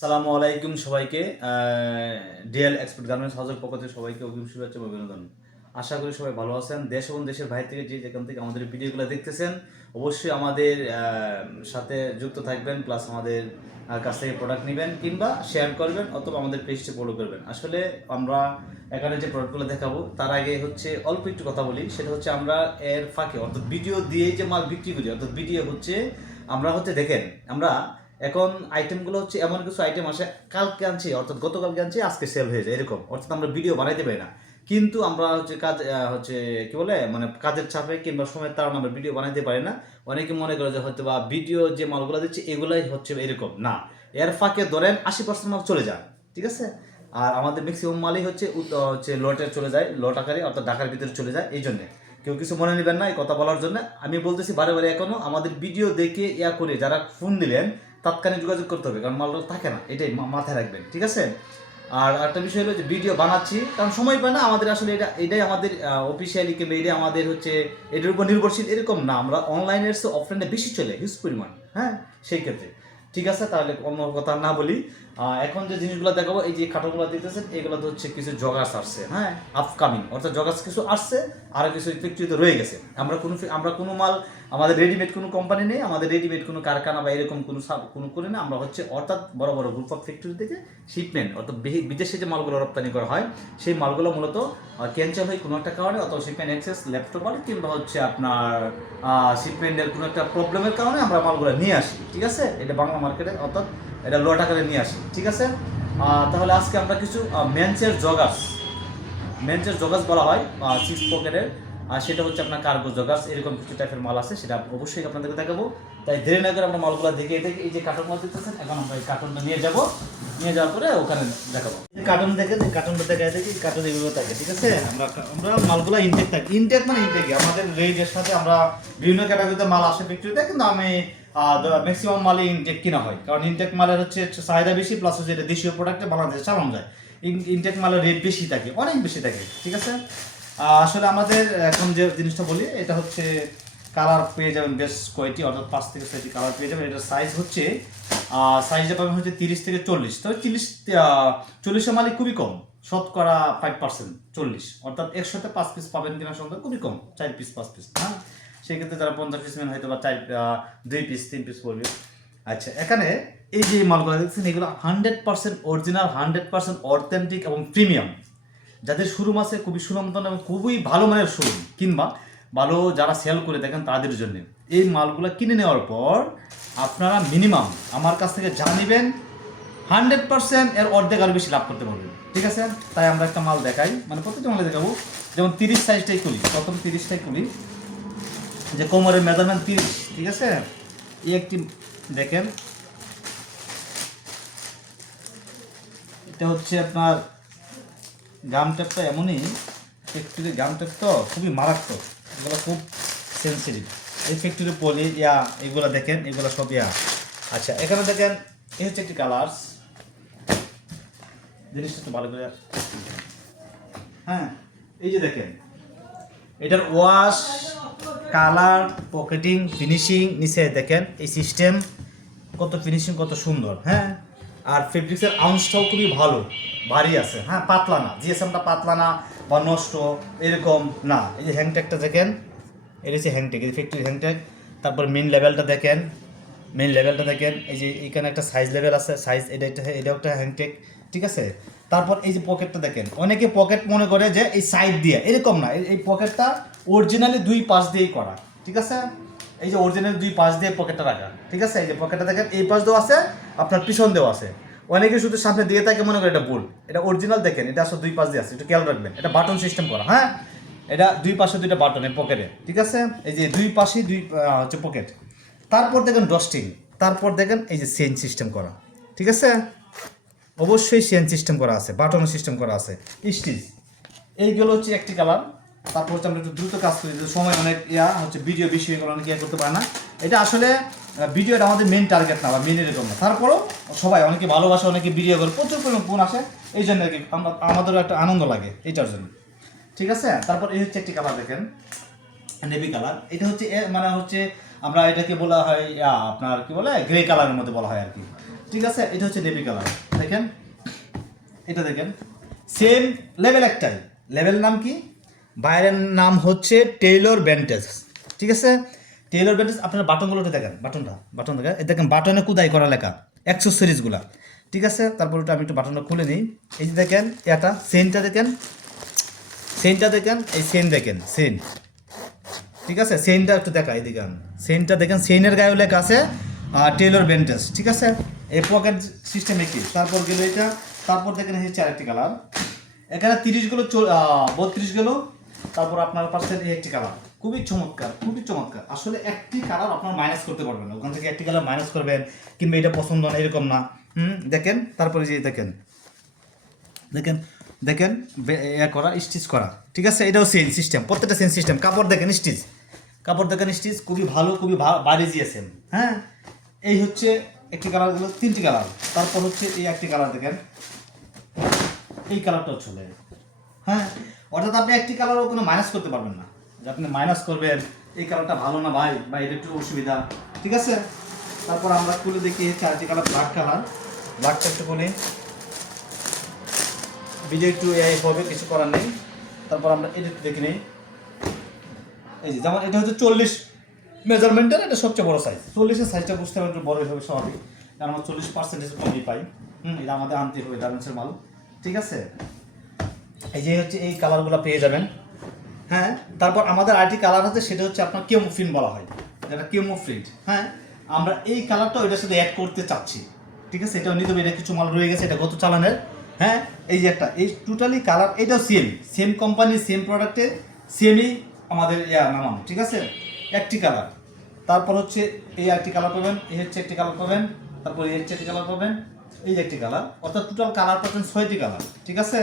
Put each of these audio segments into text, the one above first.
আসসালামু আলাইকুম সবাইকে। ডিএল এক্সপোর্ট গার্মেন্টস হাউসের পক্ষ থেকে সবাইকে অগ্রিম শুভেচ্ছা ও অভিনন্দন। আশা করি সবাই ভালো আছেন। দেশ এবং দেশের বাইরে থেকে যেখান থেকে আমাদের ভিডিওগুলো দেখতেছেন অবশ্যই আমাদের সাথে যুক্ত থাকবেন, প্লাস আমাদের কাছ থেকে প্রোডাক্ট নেবেন কিংবা শেয়ার করবেন অথবা আমাদের পেজটি ফলো করবেন। আসলে আমরা এখানে যে প্রোডাক্টগুলো দেখাবো তার আগে হচ্ছে অল্প একটু কথা বলি। সেটা হচ্ছে আমরা এর ফাঁকে অর্থাৎ ভিডিও দিয়েই যে মাল বিক্রি করি, অর্থাৎ ভিডিও হচ্ছে আমরা দেখেন আমরা এখন আইটেমগুলো হচ্ছে এমন কিছু আইটেম আসে কালকে আনছি, অর্থাৎ গতকালকে আনছি আজকে সেল হয়ে যায় এরকম, অর্থাৎ আমরা ভিডিও বানাইতে পারি না। কিন্তু আমরা হচ্ছে কাজ হচ্ছে কি বলে মানে কাজের চাপে কিংবা সময়ের কারণে আমরা ভিডিও বানাইতে পারি না। অনেকে মনে করে যে হয়তো বা ভিডিও যে মালগুলো দিচ্ছে এগুলাই হচ্ছে এরকম না। এর ফাঁকে ধরেন 80% মাল চলে যায়, ঠিক আছে। আর আমাদের ম্যাক্সিমাম মালই হচ্ছে লটে চলে যায়, লট আকারে অর্থাৎ ঢাকার ভিতরে চলে যায়। এই জন্যে কেউ কিছু মনে নেবেন না এই কথা বলার জন্য। আমি বলতেছি বারে বারে এখনো আমাদের ভিডিও দেখে করে যারা ফোন দিলেন তাৎক্ষণিক যোগাযোগ করতে হবে, কারণ মালটা থাকে না, এটাই মাথায় রাখবেন, ঠিক আছে। আর একটা বিষয় হলো যে ভিডিও বানাচ্ছি কারণ সময় পায় না আমাদের, আসলে এটাই আমাদের অফিসিয়ালি কিংবা এটাই আমাদের হচ্ছে এটার উপর নির্ভরশীল এরকম না। আমরা অনলাইনের চেয়ে অফলাইনে বেশি চলে হিউজ পরিমাণ, হ্যাঁ সেই ক্ষেত্রে। ঠিক আছে, তাহলে অন্য কথা না বলি। এখন যে জিনিসগুলো দেখাবো, এই যে কার্টনগুলো দিতেছেন এগুলো তো হচ্ছে কিছু জগাস আসছে, হ্যাঁ আপকামিং, অর্থাৎ জগাস কিছু আসছে আর কিছু ফ্যাক্টরিতে রয়ে গেছে। আমরা কোনো মাল আমাদের রেডিমেড কোনো কোম্পানি নেই, আমাদের রেডিমেড কোনো কারখানা বা এরকম কোনো করে না। আমরা হচ্ছে অর্থাৎ বড় বড় গ্রুপ অফ ফ্যাক্টরি থেকে শিপমেন্ট অর্থাৎ বিদেশে যে মালগুলো রপ্তানি করা হয় সেই মালগুলো মূলত ক্যান্সেল হয় কোনো একটা কারণে, অথবা শিপমেন্ট অ্যাক্সেস ল্যাপটপ কিংবা হচ্ছে আপনার শিপমেন্টের কোনো একটা প্রবলেমের কারণে আমরা মালগুলো নিয়ে আসি, ঠিক আছে। এটা বাংলা মার্কেটে অর্থাৎ এটা লট আকারে নিয়ে আসি, ঠিক আছে। তাহলে আজকে আমরা কিছু মেন্সের জগাস বলা হয় 6 পকেটের, আর সেটা হচ্ছে আপনার কার্গো জগাস, এরকম কিছু টাইপের মাল আছে, সেটা অবশ্যই আপনাদেরকে দেখাবো। তাই দেরি না করে আমরা মালগুলো দেখে এই যে কার্টন মাল দিতেছেন, এখন আমরা এই কার্টনটা নিয়ে যাওয়ার পরে ওখানে দেখাবো। কার্টন দেখে কার্টনটা দেখায় দেখি কার্টন এগুলো থাকে, ঠিক আছে। আমরা মালগুলো ইনটেক মানে ইনটেক আমাদের রেঞ্জের সাথে আমরা বিভিন্ন ক্যাটাগরিতে মাল আসে ফ্যাক্টরিতে, কিন্তু আমি ম্যাক্সিমাম মালই ইনটেক কিনা হয়, কারণ ইনটেক মালের হচ্ছে চাহিদা বেশি, প্লাস হচ্ছে এটা দেশীয় প্রোডাক্টে বাংলাদেশে চালানো যায়। ইনটেক মালের রেট বেশি থাকে, অনেক বেশি থাকে, ঠিক আছে। আসলে আমাদের এখন যে জিনিসটা বলি এটা হচ্ছে কালার পেয়ে যাবেন বেশ কয়টি, অর্থাৎ 5 থেকে 6টি কালার পেয়ে যাবেন। এটার সাইজ হচ্ছে সাইজটা পাবেন হচ্ছে 30 থেকে 40, তবে 40 মালিক খুবই কম, শতকরা 5%, 40 অর্থাৎ 100-তে 5 পিস পাবেন কিনা সংখ্যা খুবই কম, 4 পিস 5 পিস, হ্যাঁ। সেক্ষেত্রে যারা 50 পিস নেন হয়তো বা 2 পিস 3 পিস পড়বে। আচ্ছা, এখানে এই যে মালগুলো দেখছেন এগুলো 100% অরিজিনাল, 100% অথেন্টিক এবং প্রিমিয়াম। যাদের শোরুম আছে খুবই সুনামধন্য এবং খুবই ভালো মানের শোরুম কিংবা ভালো যারা সেল করে দেখেন তাদের জন্য এই মালগুলো কিনে নেওয়ার পর আপনারা মিনিমাম আমার কাছ থেকে যা নেবেন 100% এর অর্ধেক আরও বেশি লাভ করতে পারবেন, ঠিক আছে। তাই আমরা একটা মাল দেখাই, মানে প্রত্যেকটা মালে দেখাবো। যেমন 30 সাইজটাই খুলি, প্রথম 30টাই খুলি, যে কোমরের মেজারমেন্ট 30, ঠিক আছে। এই একটি দেখেন, এটা হচ্ছে আপনার গাম টেপটা এমনই, ফ্যাক্টরি গাম টেপ তো খুবই মারাত্মক, এগুলো খুব সেন্সিটিভ। এই ফ্যাক্টরি পলি এগুলো দেখেন, এগুলো সব আচ্ছা, এখানে দেখেন এই হচ্ছে একটি কালার, জিনিসটা একটু ভালো করে, হ্যাঁ এই যে দেখেন এটার ওয়াশ, কালার, পকেটিং, ফিনিশিং, নিচে দেখেন এই সিস্টেম কত ফিনিশিং, কত সুন্দর, হ্যাঁ। আর ফেব্রিক্সের আউন্সটাও খুবই ভালো, ভারী আছে, হ্যাঁ, পাতলা না, জিএসএমটা পাতলা না বা নষ্ট এরকম না। এই যে হ্যাংট্যাগটা দেখেন, এটা হচ্ছে হ্যাংট্যাগ, এই ফ্যাক্টরি হ্যাংট্যাগ। তারপর মেন লেভেলটা দেখেন, এই যে এখানে একটা সাইজ লেভেল আছে, সাইজ এটাও একটা হ্যাংট্যাগ, ঠিক আছে। তারপর এই যে পকেটটা দেখেন, অনেকে পকেট মনে করে যে এই সাইড দিয়ে, এরকম না, এই পকেটটা অরিজিনালি 2 পাশ দিয়েই করা, ঠিক আছে। এই যে অরিজিনাল 2 পাশ দিয়ে পকেটটা রাখা, ঠিক আছে। এই যে পকেটটা দেখেন, এই পাশ দেওয়া আছে, আপনার পিছন দেওয়া আছে। অনেকে শুধু সামনে দিয়ে থাকে মনে করে এটা ভুল, এটা অরিজিনাল দেখেন, এটা আসলে 2 পাশ দিয়ে আছে, একটু খেয়াল রাখবেন। এটা বাটন সিস্টেম করা, হ্যাঁ, এটা 2 পাশে 2টা বাটন এই পকেটে, ঠিক আছে। এই যে 2 পাশেই 2 হচ্ছে পকেট। তারপর দেখেন ডস্টিং, তারপর দেখেন এই যে চেইন সিস্টেম করা, ঠিক আছে। অবশ্যই চেইন সিস্টেম করা আছে, বাটন সিস্টেম করা আছে, স্টিচ। এইগুলো হচ্ছে একটি কালার। তারপর হচ্ছে আমরা একটু দ্রুত কাজ করি, সময় অনেক হচ্ছে ভিডিও বেশি হয়ে গেলে অনেক করতে পারে না। এটা আসলে ভিডিওটা আমাদের মেন টার্গেট না বা মেন এরকম না, তারপরেও সবাই অনেকে ভালোবাসে, অনেকে ভিডিও করে, প্রচুর পরিমাণ ফোন আসে, এই জন্য আর কি আমাদেরও একটা আনন্দ লাগে এইটার জন্য, ঠিক আছে। তারপর এই হচ্ছে একটি কালার দেখেন, নেভি কালার। এটা হচ্ছে মানে হচ্ছে আমরা এটাকে বলা হয় আপনার কি বলে গ্রে কালারের মধ্যে বলা হয় আর কি। ঠিক আছে, এটা হচ্ছে নেভি কালার। দেখেন এটা দেখেন সেম লেভেল একটাই, লেভেল নাম কি, বাইরের নাম হচ্ছে টেইলর বেন্টেজ। ঠিক আছে, টেইলর বেন্টেজ। আপনারা বাটনগুলো দেখেন, বাটন দেখেন, এই দেখেন বাটনে কুদাই করা লেখা অ্যাক্সেসরিজগুলা। ঠিক আছে, তারপর ওটা আমি একটু বাটনটা খুলে নিই। এই যে দেখেন এটা চেনটা দেখেন, চেনটা দেখেন, এই চেন দেখেন, চেন। ঠিক আছে, চেনটা একটু দেখা, এই দেখেন চেনটা দেখেন, চেনের গায়ে লেখা আছে টেইলর বেন্টেজ। ঠিক আছে, এই পকেট সিস্টেম একটি। তারপর গেল এটা, তারপর দেখেন হচ্ছে আরেকটি কালার, এখানে 30 গেলো 32 গেলো, তারপর আপনার পাশে এই একটি কালার, খুবই চমৎকার, খুবই চমৎকার। আসলে একটি কালার আপনার মাইনাস করতে পারবেন না, ওখান থেকে একটি কালার মাইনাস করবেন কিংবা এটা পছন্দ না এরকম না। দেখেন তারপরে যে দেখেন দেখেন দেখেন করা স্টিচ করা। ঠিক আছে, এটাও সেম সিস্টেম, প্রত্যেকটা সেম সিস্টেম। কাপড় দেখেন স্টিচ, কাপড় দেখেন স্টিচ, খুবই ভালো, খুবই বাড়ি দিয়েছেন। হ্যাঁ, এই হচ্ছে একটি কালারগুলো, 3টি কালার। তারপর হচ্ছে এই একটি কালার দেখেন, এই কালারটাও চলে। হ্যাঁ, অর্থাৎ আপনি একটি কালারও কোনো মাইনাস করতে পারবেন না, যে আপনি মাইনাস করবেন এই কালারটা ভালো না ভাই, বা এটা একটু অসুবিধা। ঠিক আছে, তারপর আমরা খুলে দেখি চারটি কালার, ব্ল্যাক কালার, ব্ল্যাকটা একটু বলি, ভিডিও একটু এই হবে, কিছু করার নেই। তারপর আমরা এটা একটু দেখে নিই। এই যে যেমন এটা হচ্ছে 40 মেজারমেন্টের, এটা সবচেয়ে বড় সাইজ। 40-এর সাইজটা বুঝতে পারবেন একটু বড়ই হবে স্বাভাবিক, কারণ আমরা 40% কমই পাই। এটা আমাদের আনতে হবে, গার্মেন্টসের মাল। ঠিক আছে, এই যে হচ্ছে এই কালারগুলো পেয়ে যাবেন। হ্যাঁ, তারপর আমাদের আরেকটি কালার আছে, সেটা হচ্ছে আপনার কেমোফ্রিন বলা হয়, যেটা কেমোফ্রিন। হ্যাঁ, আমরা এই কালারটাও এটার সাথে অ্যাড করতে চাচ্ছি। ঠিক আছে, এটাও নিতে হবে, এটা কিছু মাল রয়ে গেছে, এটা গত চালানের। হ্যাঁ, এই যে একটা, এই টোটালি কালার, এটাও সেম কোম্পানি, সেম প্রোডাক্টে, সেমই আমাদের নামানো। ঠিক আছে, একটি কালার। তারপর হচ্ছে এই একটি কালার পাবেন, এই হচ্ছে একটি কালার পাবেন, তারপর এই হচ্ছে একটি কালার পাবেন, এই যে একটি কালার, অর্থাৎ টোটাল কালার পাচ্ছেন 6টি কালার। ঠিক আছে,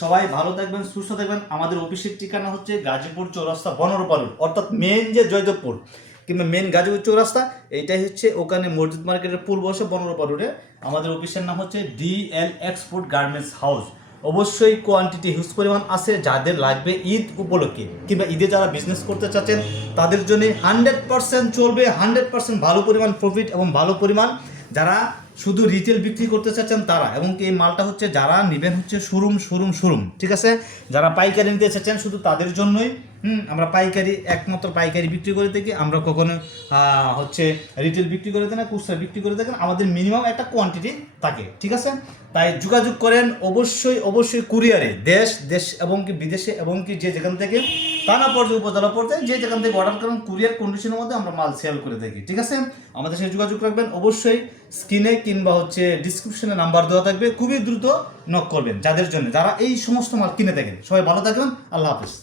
সবাই ভালো থাকবেন, সুস্থ থাকবেন। আমাদের অফিসের ঠিকানা হচ্ছে গাজীপুর চৌরাস্তা, বনরূপা রোড, অর্থাৎ মেন যে জয়দেবপুর কিংবা মেন গাজীপুর চৌরাস্তা, এইটাই হচ্ছে ওখানে মসজিদ মার্কেটের পূর্ব বসে বনরূপা রোডে। আমাদের অফিসের নাম হচ্ছে DL এক্সপোর্ট গার্মেন্টস হাউস। অবশ্যই কোয়ান্টিটি হিউজ পরিমাণ আছে, যাদের লাগবে ঈদ উপলক্ষে কিংবা ঈদে যারা বিজনেস করতে চাচ্ছেন তাদের জন্য 100% চলবে, 100% ভালো পরিমাণ প্রফিট এবং ভালো পরিমাণ। যারা শুধু রিটেল বিক্রি করতে চাচ্ছেন তারা, এবং এই মালটা হচ্ছে যারা নেবেন হচ্ছে শোরুম। ঠিক আছে, যারা পাইকারি নিতে চাচ্ছেন শুধু তাদের জন্যই। আমরা পাইকারি, একমাত্র পাইকারি বিক্রি করে থাকি, আমরা কখনো হচ্ছে রিটেল বিক্রি করে থাকি না, খুচরা বিক্রি করে থাকেন। আমাদের মিনিমাম একটা কোয়ান্টিটি থাকে। ঠিক আছে, তাই যোগাযোগ করেন অবশ্যই কুরিয়ারে, দেশ এবং কি বিদেশে, এবং কি যে যেখান থেকে থানা পর্যায়ে, উপজেলা পর্যায়ে, যে যেখান থেকে অর্ডার করেন, কুরিয়ার কন্ডিশনের মধ্যে আমরা মাল সেল করে থাকি। ঠিক আছে, আমাদের সাথে যোগাযোগ রাখবেন। অবশ্যই স্ক্রিনে কিংবা হচ্ছে ডিসক্রিপশনে নাম্বার দেওয়া থাকবে, খুবই দ্রুত নক করবেন যাদের জন্য, যারা এই সমস্ত মাল কিনে থাকেন। সবাই ভালো থাকবেন, আল্লাহ হাফেজ।